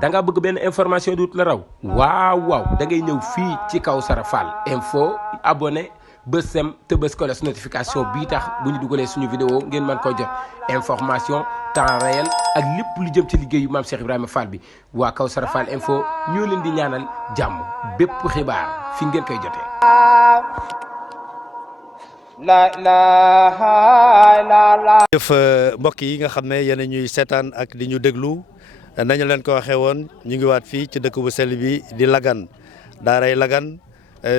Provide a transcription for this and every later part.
da nga bëgg benn information duut la raw waaw da ngay ñëw fii ci Kawsara Fall info abonné bës sem te bës ko les notification bii tax bu ñu dugalee suñu vidéo ngeen mën koo jot information temps réel ak lépp lu jëm ci liggéeyu maam Cheikh Ibrahima Fall bi waa Kawsara Fall info ñoo leen di ñaanal jàmm bépp xibaar fi ngeen koy jotee. jëf mbokk yi nga xam ne yéen ñuy seetaan ak di ñu déglu nañu leen ko waxee woon ñu ngi waat fii ci dëkk bu sell bi di Lagane daaray Lagane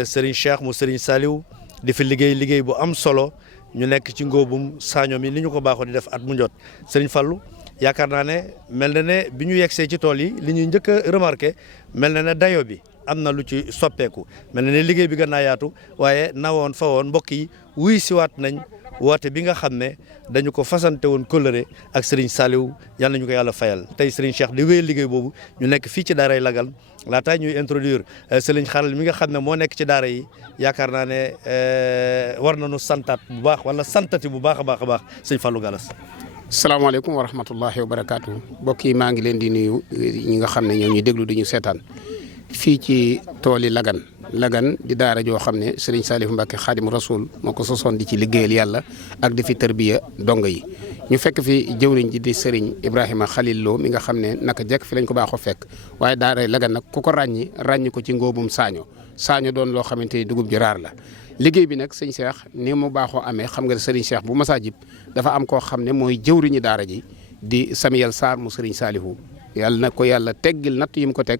Serigne Cheikh mu Serigne Saliou di fi liggéey bu am solo ñu nekk ci ngóobum saaño mi ni ñu ko baaxoo di def at mu jot Serigne Fallou yaakaar naa ne mel na ne bi ñu yegsee ci tool yi li ñuy njëkk a remarqué mel na ne dayo bi am na lu ci soppeeku mel na ne liggéey bi gën naa yaatu waaye nawoon fa woon mbokk yi wuy siwaat nañ woote bi nga xam ne dañu ko fasante woon kóllëre ak Serigne Saliou yal nañu ko yàlla fayal tey Serigne Cheikh di wéyal liggéey boobu ñu nekk fii ci daaray Lagane laataa ñuy introduire Serigne Xaral mi nga xam ne moo nekk ci daara yi yaakaar naa ne war nañu santaat bu baax wala santati bu baax a baax Serigne Fallou Gallas. salaamaaleykum wa rahmatullahi wa barakaatu mbokk yi maa ngi leen di nuyu ñi nga xam ne ñoo ñuy déglu di ñu seetaan fii ci tooli Lagane di daara joo xam ne Serigne Salif Mbacke Xaadimu Rasul moo ko sosoon di ci liggéeyal yàlla ak di fi tërbiya dongo yi ñu fekk fi jëwriñ ji di Serigne Ibrahima Khalil Lo mi nga xam ne naka jekk fi lañ ko baaxoo fekk waaye daara Lagane nag ku ko ràññi ko ci ngóobum saaño doon loo xamante ni dugub ji raar la liggéey bi nag sëñ Cheikh ni mu baaxoo amee xam nga Serigne Cheikh bu masaa jib dafa am koo xam ne mooy jëwriñu daara ji di Samuel Sarr mu Serigne Salihu yàlla na ko yàlla teggil natt yi mu ko teg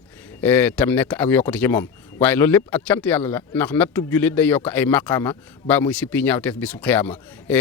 tam nekk ak yokkute ci moom waaye loolu lépp ak cant yàlla la ndax nattub jullit day yokk ay maqaama ba muy sippi ñaawteef bi su xiyaama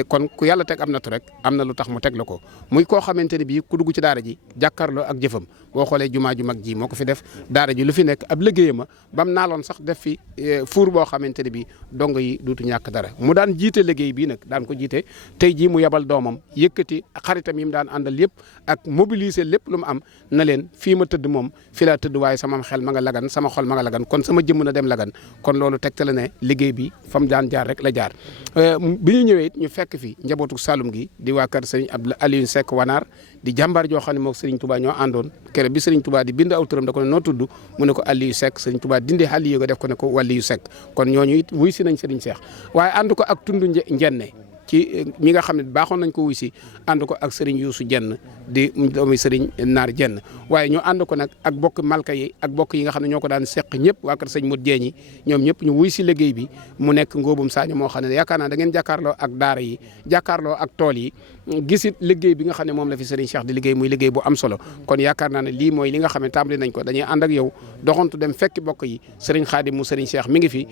kon ku yàlla teg am nattu rek am na lu tax mu teg la ko muy koo xamante ne bii ku dugg ci daara ji jàkkaarloo ak jëfam boo xoolee jumaa ju mag ji moo ko fi def daara ji lu fi nekk ab liggéeyama bam naaloon sax def fi fuur boo xamante ne bii dongo yi duutu ñàkk dara mu daan jiite liggéey bii nag daan ko jiite tey jii mu yabal doomam yëkkati xaritam yi mu daan àndal yëpp ak mobiliser lépp lu mu am na leen fii ma tëdd moom fii laa tëdd waaye sama xel ma nga Lagane sama xol ma nga Lagane kon sama jëmm na dem Lagane kon loolu tegtale ne liggéey bi fa mu daan jaar rek la jaar bi ñu ñëwee it ñu fekk fi njabootu Saloum gi di waa kër Serigne Aliou Seck Wanaar di jàmbaar joo xam ne moom Serigne Touba ñoo àndoon kere bi Serigne Touba di bind aw turam da ko ne noo tudd mu ne ko Aliou Seck Serigne Touba dindi Aliou ga def ko ne ko Waliyu Seck kon ñooñu it wuy si nañ Serigne Cheikh waaye ànd ko ak tund njenne ci ñi nga xam ne baaxoon nañ ko wuy si ànd ko ak Serigne Youssou Jenn di doomi Serigne Naar Jenn waaye ñu ànd ko nag ak bokk malka yi ak bokk yi nga xam ne ñoo ko daan seq ñëpp waa kër sëñ Modou Dieng ñi ñoom ñëpp ñu wuy si liggéey bi mu nekk ngóobum saaño moo xam ne yaakaar naa da ngeen jàkkaarloo ak daara yi jàkkaarloo ak tool yi gisit liggéey bi nga xam ne moom la fi Serigne Cheikh di liggéey muy liggéey bu am solo kon yaakaar naa ne lii mooy li nga xam ne tàmbali nañ ko dañuy ànd ak yow doxantu dem fekki bokk yi Serigne Khadim mu Serigne Cheikh mi ngi fi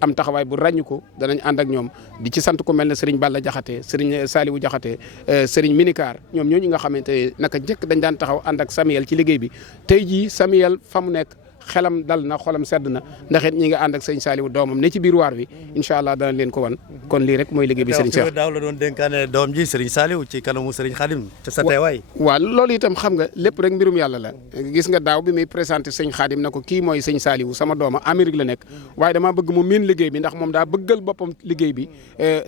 am taxawaay bu ràññu ko danañ ànd ak ñoom di ci sant ko mel ne Serigne Balla Jaxate Serigne Saliou Jaxate Serigne Minikar ñoom ñooñu nga xamante naka jëkk dañ daan taxaw ànd ak Samuel ci liggéey bi tey jii Samuel fa mu nekk xelam dal na xolam sedd na ndax it ñi nga ànd ak sëñ Saliou doomam ne ci biir waar bi incha allah dana leen ko wan kon lii rek mooy liggéey bi Serigne Cheikh daaw la doon dénkaane doom ji Serigne Saliou ci kanamu Serigne Khadim ci sa teewaay waaw loolu itam xam nga lépp rek mbirum yàlla la gis nga daaw bi muy présenté sëñ Khadim na ko kii mooy sëñ Saliou sama dooma Amérique la nekk waaye damaa bëgg mu miin liggéey bi ndax moom daa bëggal boppam liggéey bi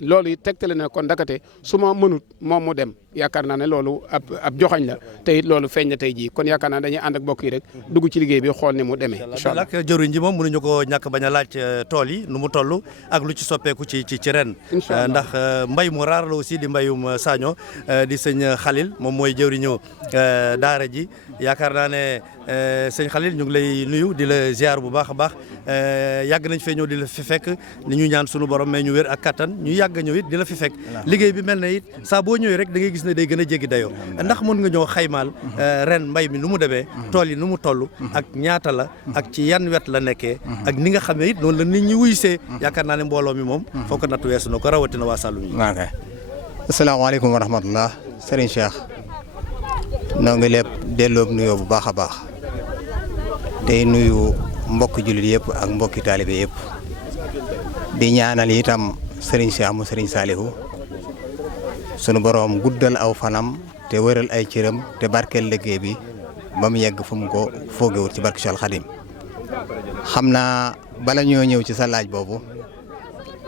loolu it tegtale na kon ndakate su ma mënut moom mu dem yaakaar naa ne loolu ab joxañ la te it loolu feeñ na tey jii kon yaakaar naa dañuy ànd ak bokk yi rek dugg ci liggéey bi xool ne mu demee incha allah jëriñ ji moom mënuñu ko ñàkk bañ a laaj tool yi nu mu toll ak lu ci soppeeku ci ren ndax mbay mu raar la aussi di mbayum saaño di sëñ Khalil moom mooy jëwriñu daara ji yaakaar naa ne sëñ Khalil ñu ngi lay nuyu di la ziar bu baax a baax yàgg nañ fee ñëw di la fi fekk ni ñu ñaan sunu borom mais ñu wér ak kattan ñu yàgg ñëw it di la fi fekk liggéey bi mel na it saa boo ñëwee rek da ngay gis ne day gën a jéggi dayoo ndax mën nga ñëw xaymaal ren mbay mi nu mu demee tool yi nu mu toll ak ñaata la ak ci yan wet la nekkee ak ni nga xam ne it noonu la nit ñi wuysee yaakaar naa ne mbooloo mi moom foo ko natt weesu na ko rawatina waa Saloum yi. ok asalaamaaleykum wa rahmatullah Serigne Cheikh noo ngi lépp delloo nuyoo bu baax a baax tey nuyu mbokki jullit yëpp ak mbokki taalibe yëpp di ñaanal itam Serigne Cheikh mu Serigne Saliou sunu borom guddal aw fanam te wëral ay cëram te barkeel liggéey bi ba mu yegg fu mu ko foogewut ci barke Cheikh Khadim xam naa bala ñoo ñëw ci sa laaj boobu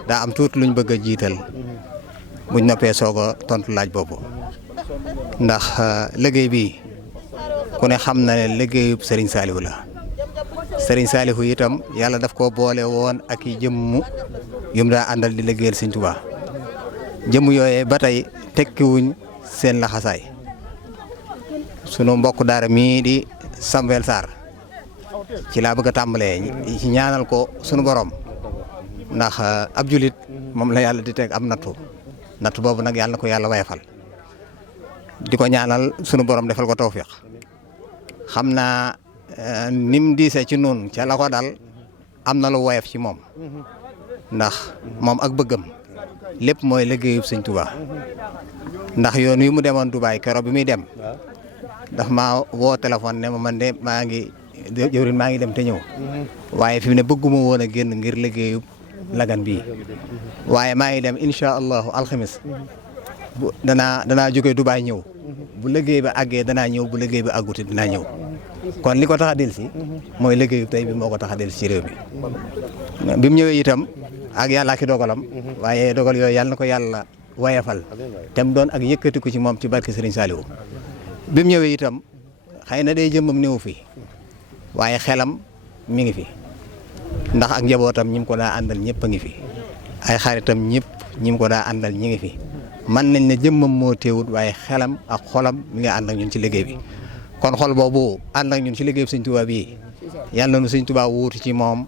daa am tuuti luñ bëgg a jiital buñ noppee soog a tontu laaj boobu ndax liggéey bi ku ne xam na ne liggéeyub Serigne Saliou la Serigne Saliou itam yàlla daf koo boole woon ak i jëmm yum daa àndal di liggéeyal Serigne Touba jëmm yooyee ba tey tekkiwuñ seen laxasaay sunu mbokk daara mii di Samuel Sarr ci laa bëgg a tàmbalee ci ñaanal ko sunu borom ndax ab julit moom la yàlla di teg am nattu boobu nag yàlla na ko yàlla wayfal di ko ñaanal sunu borom defal ko tawfiq xam naa nim diisee ci noonu ca la ko dal am na lu woyof ci moom ndax moom ak bëggam lépp mooy liggéeyub Sëñ Tuubaa ndax yoon wi mu demoon Dubaay keroog bi muy dem ndax maa woo téléphone ne ma man de maa ngi dem te ñëw waaye fi mu ne bëgguma woon a génn ngir liggéeyub Lagane bii waaye maa ngi dem incha allahu alxamis bu danaa jóge Dubaay ñëw bu liggéey ba àggee danaa ñëw bu liggéey ba àgguti dinaa ñëw kon li ko tax a dellusi mooy liggéeyub tey bi moo ko tax a dellusi ci réew mi bi mu ñëwee itam ak yàlla ki dogalam waaye dogal yooyu yàlla na ko yàlla wayafal te mu doon ak yëkkatiku ci moom ci barke Serigne Saliou bi mu ñëwee itam xëy na day jëmmam néew fi waaye xelam mi ngi fi ndax ak njabootam ñi mu ko daa àndal ñëpp a ngi fi ay xaritam ñëpp ñi mu ko daa àndal ñi ngi fi man nañ ne jëmmam moo teewut waaye xelam ak xolam mi nga ànd ak ñun ci liggéey bi kon xol boobu ànd ak ñun ci liggéey bi Sëñ Tuubaa bii yàlla na nu Sëñ Tuubaa wuutu ci moom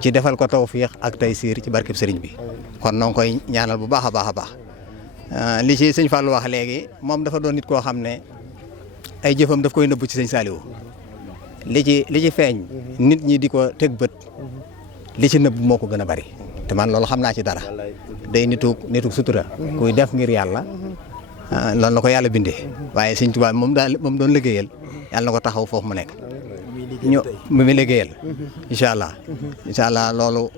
ci defal ko tawfiix ak taysiir ci barkeb sëriñ bi kon noo ngi koy ñaanal bu baax a baax a baax li ci sëñ Fallou wax léegi moom dafa doon nit koo xam ne ay jëfam daf koy nëbbu ci Sëñ Saliou li ci feeñ nit ñi di ko teg bët li ci nëbb moo ko gën a bari te man loolu xam naa ci dara day nitu sutura kuy def ngir yàlla loolu la ko yàlla bindee waaye Sëñ Tuubaa moom doon liggéeyal yàlla na ko taxaw foofu mu nekk ñu mu liggéeyal incha allah loolu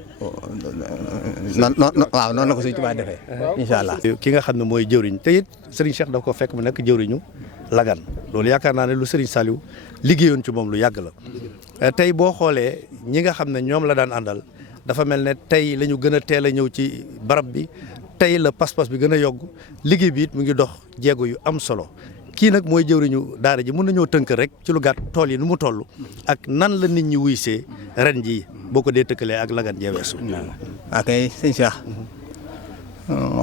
waaw noonu la ko Sëñ Tuubaa defee incha allah. ki nga xam ne mooy jëwriñ te it Serigne Cheikh daf ko fekk mu nekk jëwriñu Lagane loolu yaakaar naa ne lu Serigne Saliou liggéeyoon ci moom lu yàgg la tey boo xoolee ñi nga xam ne ñoom la daan àndal dafa mel ne tey la ñu gën a teel a ñëw ci barab bi tey la pas-pas bi gën a yogg liggéey bi it mu ngi dox jéego yu am solo kii nag mooy jëwriñu daara ji mën nañoo tënk rek ci lu gàtt tool yi nu mu toll ak nan la nit ñi wuysee ren ji boo ko dee tëkkalee ak Lagane jee weesu. ok sëñ Cheikh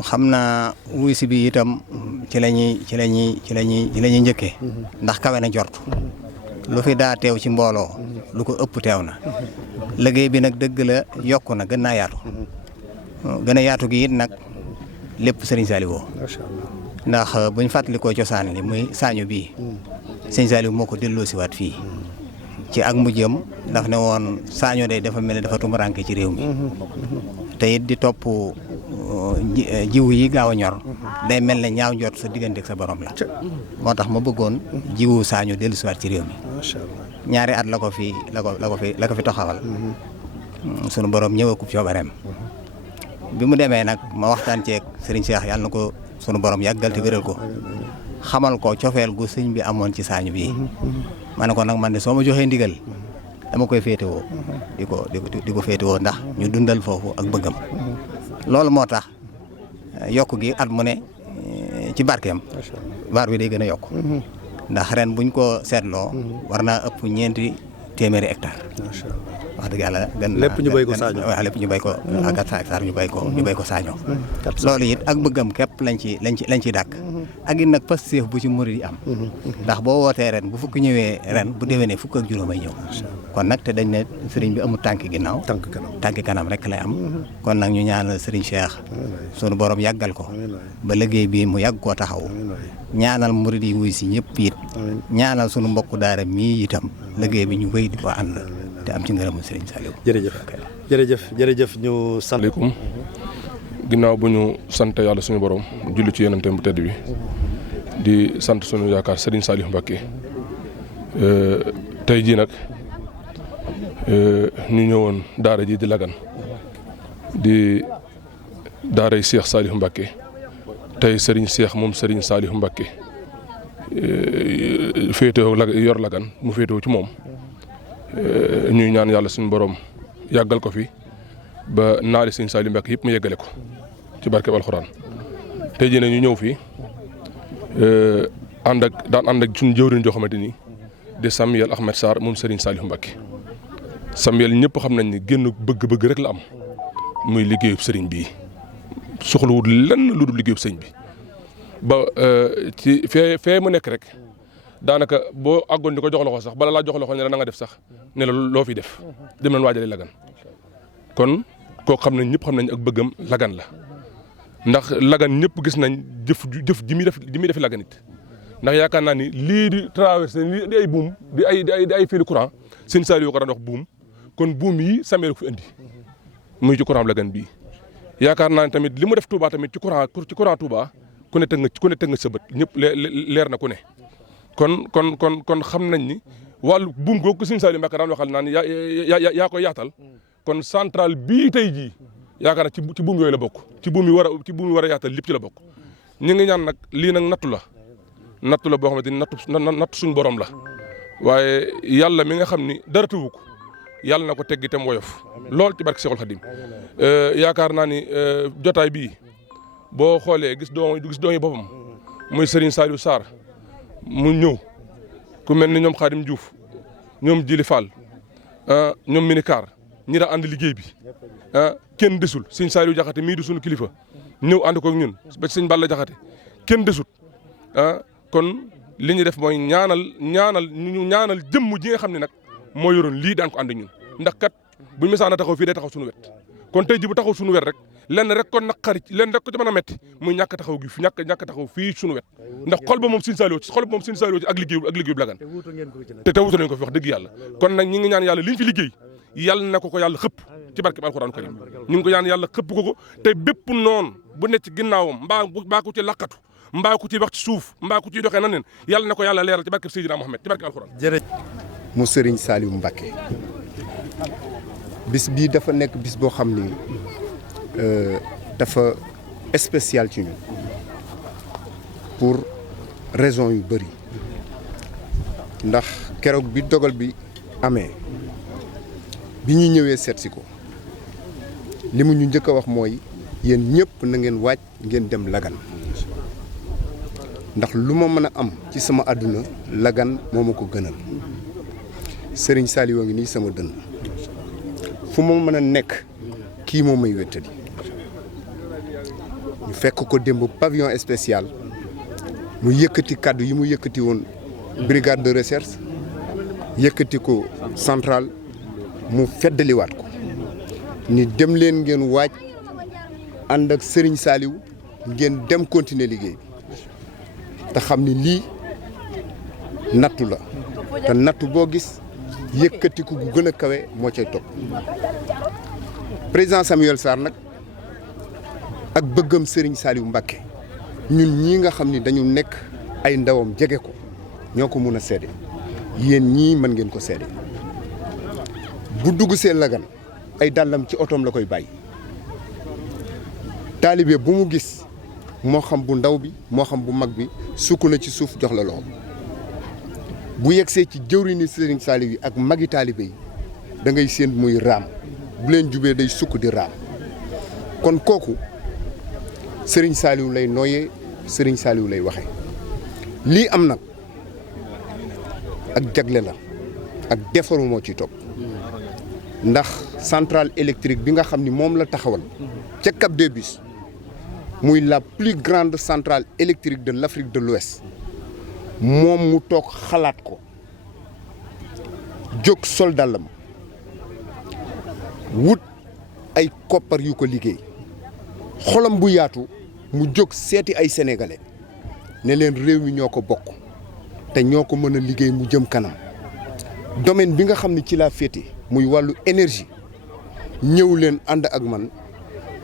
xam naa wuy si bi itam ci la ñuy njëkkee ndax kawe na jort lu fi daa teew ci mbooloo lu ko ëpp teew na liggéey bi nag dëgg la yokku na gën naa yaatu gën a yaatu gi it nag lépp Serigne Saliou ndax buñ fàttalikoo cosaan li muy saañu bii Sëñ Saliou moo ko delloo si waat fii ci ak mujjam daf ne woon saaño day dafa mel ne dafa tumuraanke ci réew mi te it di topp jiwu yi gaaw a ñor day mel ne ñaaw njort sa diggante ak sa borom la moo tax ma bëggoon jiwu saaño dellu si waat ci réew mi ñaari at la ko fi taxawal sunu borom ñëwakub coobareem bi mu demee nag ma waxtaan ceeg Serigne Cheikh yàlla na ko sunu borom yàggal te wéral ko xamal ko cofeel gu sëñ bi amoon ci saañu bii ma ne ko nag man de soo ma joxee ndigal dama koy féetewoo di ko féetewoo ndax ñu dundal foofu ak bëggam loolu moo tax yokk gi at mu ne ci barkeem baar bi day gën a yokk ndax ren buñ ko seetloo war naa ëpp 4 téeméeri hectare wax dëgg yàlla lépp ñu béy ko saaño waaw lépp ñu béy ko ak 4 hectares ñu béy ko saaño loolu it ak bëggam képp lañ ci dàkk ak it nag pastéef bu ci murid yi am ndax boo wootee ren bu fukk ñëwee ren bu déwénee fukk ak juróom ay ñëw kon nag te dañ ne sëriñ bi amul tànki ginnaaw tànki kanam rek lay am kon nag ñu ñaanal sëriñ Cheikh sunu borom yàggal ko ba liggéey bi mu yàgg koo taxaw ñaanal murid yi wuy si ñëpp it ñaanal sunu mbokku daara mii itam liggéey bi ñu wéy di ko ànd te am ci ngërëmu Serigne Saliou. jërëjëf ñu sant. asalaamaaleykum ginnaaw bu ñu sant yàlla suñu borom julli ci yonenteem bu tedd bi di sant suñu yaakaar Serigne Saliou Mbacké tey jii nag ñu ñëwoon daara ji di Lagane di daaray Cheikh Saliou Mbacké tey Serigne Cheikh moom Serigne Saliou Mbacké féetewoo yor Lagane mu féetewoo ci moom. ñuy ñaan yàlla suñu borom yàggal ko fi ba naali Sëñ Saliou Mbacké yëpp mu yeggale ko ci barkeb alxuraan tey jii ñu ñëw fii daan ànd ak suñu jëwriñ joo xamante ni di Samuel Ahmed Sarr moom Serigne Saliou Mbacké. Samuel ñëpp xam nañ ni génn bëgg-bëgg rek la am muy liggéeyub sëriñ bii soxlawul lenn lu dul liggéeyub sëriñ bi ba ci fee mu nekk rek daanaka boo àggoon di ko jox loxo sax bala laa jox loxo ne la na nga def sax ne la loo fi def dem nañ waajale Lagane kon kooku xam nañ ñëpp xam nañ ak bëggam Lagane la ndax Lagane ñëpp gis nañ jëf ji muy def Lagane it ndax yaakaar naa ni lii di traversé lii di ay buum di ay fili courant Serigne Saliou ko daan wax buum kon buum yi Samuel ko fi indi muy ci courant Lagane bii yaakaar naa ne tamit li mu def Touba tamit ci courant Touba ku ne teg nga sa bët ñëpp leer na ku ne kon xam nañ ni wàllu buum googu Serigne Saliou Mbacké daan waxal naan yaa koy yaatal kon centrale bii tey jii yaakaar naa ci buum yooyu la bokk ci buum yi war a yaatal lépp ci la bokk ñu ngi ñaan nag lii nag nattu la boo xamante ni nattu suñu borom la waaye yàlla mi nga xam ni dara tëwu ko yàlla na ko teggi itam woyof lool ci barke Seexul Xadim yaakaar naa ni jotaay bii boo xoolee gis doom yi boppam muy Serigne Saliou Sarr mu ñëw ku mel ni ñoom Khadim Diouf ñoom Djili Fall ñoom Minikar ñi daa ànd liggéey bi kenn desul Serigne Saliou Diakhaté mii di sunu kilifa ñëw ànd ko ak ñun ba ci Serigne Balla Diakhaté kenn desut kon li ñu def mooy ñaanal jëmm ji nga xam ne nag moo yoroon lii daan ko ànd ñun ndax kat buñu mësaan a taxaw fii day taxaw suñu wet kon tey ji bu taxaw suñu wet rek lenn rek ko naqari lenn rek ko ci mën a metti muy ñàkk taxaw taxaw fii suñu wet ndax xol ba moom Serigne Saliou ci ak liggéeyu Lagane te wutu nañ ko fi wax dëgg yàlla kon nag ñi ngi ñaan yàlla liñ fi liggéey yàlla na ko yàlla xëpp ci barke alxuraan karim ñu ngi ko ñaan yàlla xëpp ko te bépp noon bu nekk ci ginnaawam mbaa ko ci laqatu mbaa ku ci wax ci suuf mbaa ku ciy doxee nan nen yàlla na ko yàlla leeral ci barke Seydina Mohamed ci barke alxuraan. jërëjëf. mu Serigne Saliou Mbacké bis bii dafa nekk bis boo xam ni dafa spécial ci ñun pour raison yu bëri ndax keroog bi dogal bi amee bi ñu ñëwee seet si ko li mu ñu njëkk a wax mooy yéen ñëpp na ngeen waaj ngeen dem Lagane. ndax lu ma mën a am ci sama àdduna Lagane moo ma ko gënal Serigne Saliou ngi nii sama dënn fu ma mën a nekk kii moo may wéttali ñu fekk ko démb pavillon spécial mu yëkkati kàddu yi mu yëkkati woon brigade de recherche yëkkati ko centrale mu feddaliwaat ko ni dem leen ngeen waaj ànd ak Serigne Saliou ngeen dem continuer liggéey bi te xam ni lii nattu la te nattu boo gis yëkkatiku gu gën a kawe moo cay topp président Samuel Sarr nag ak bëggam Serigne Saliou Mbacké ñun ñii nga xam ni dañu nekk ay ndawam jege ko ñoo ko mun a seede yéen ñii mën ngeen ko seede bu dugg see Lagane ay dàllam ci otoom la koy bàyyi taalibe bu mu gis moo xam bu ndaw bi moo xam bu mag bi sukk na ci suuf jox la loxo bu yegsee ci jëwriñu Serigne Saliou yi ak magi taalibe yi da ngay séen muy raam bu leen jubee day sukk di raam kon kooku Serigne Saliou lay nooyee Serigne Saliou lay waxee lii am nag ak jagle la ak defaru moo ci topp ndax centrale électrique bi nga xam ni moom la taxawal ca Cap des Biches muy la plus grande centrale électrique de l'Afrique de l'Ouest moom mu toog xalaat ko jóg soldalam wut ay koppar yu ko liggéey xolam bu yaatu mu jóg seeti ay sénégalais ne leen réew mi ñoo ko bokk te ñoo ko mën a liggéey mu jëm kanam domaine bi nga xam ne ci laa féete muy wàllu énergie ñëw leen ànd ak man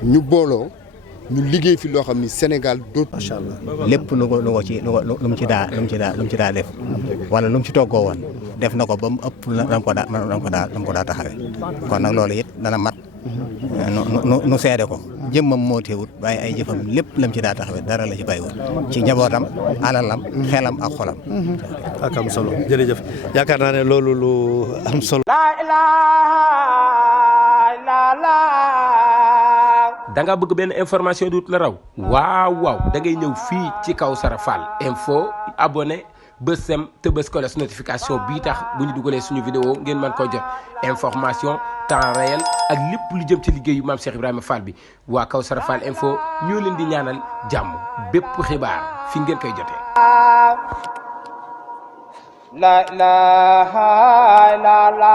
ñu booloo ñu liggéey fi loo xam ni Sénégal dootu. macha allah lépp lu mu ci daa def wala lu mu ci toggoo woon def na ko ba mu ëpp na ko daa taxawee kon nag loolu it dana mat nu seede ko jëmmam moo teewut waaye ay jëfam lépp lam ci daa taxawee dara la ci bàyyiwul ci njabootam alalam xelam ak xolam. ak am solo jërëjëf yaakaar naa ne loolu lu am solo. da nga bëgg benn information dut la raw waaw da ngay ñëw fii ci Kawsara Fall info abonné bës sem te bës kolos notification bii tax bu ñu dugalee suñu vidéo ngeen mën ko jot information temps réel ak lépp lu jëm ci liggéeyu maam Cheikh Ibrahima Fall bi waa Kawsara Fall info ñoo leen di ñaanal jàmm bépp xibaar fi ngeen koy jotee. La ilaha illallah.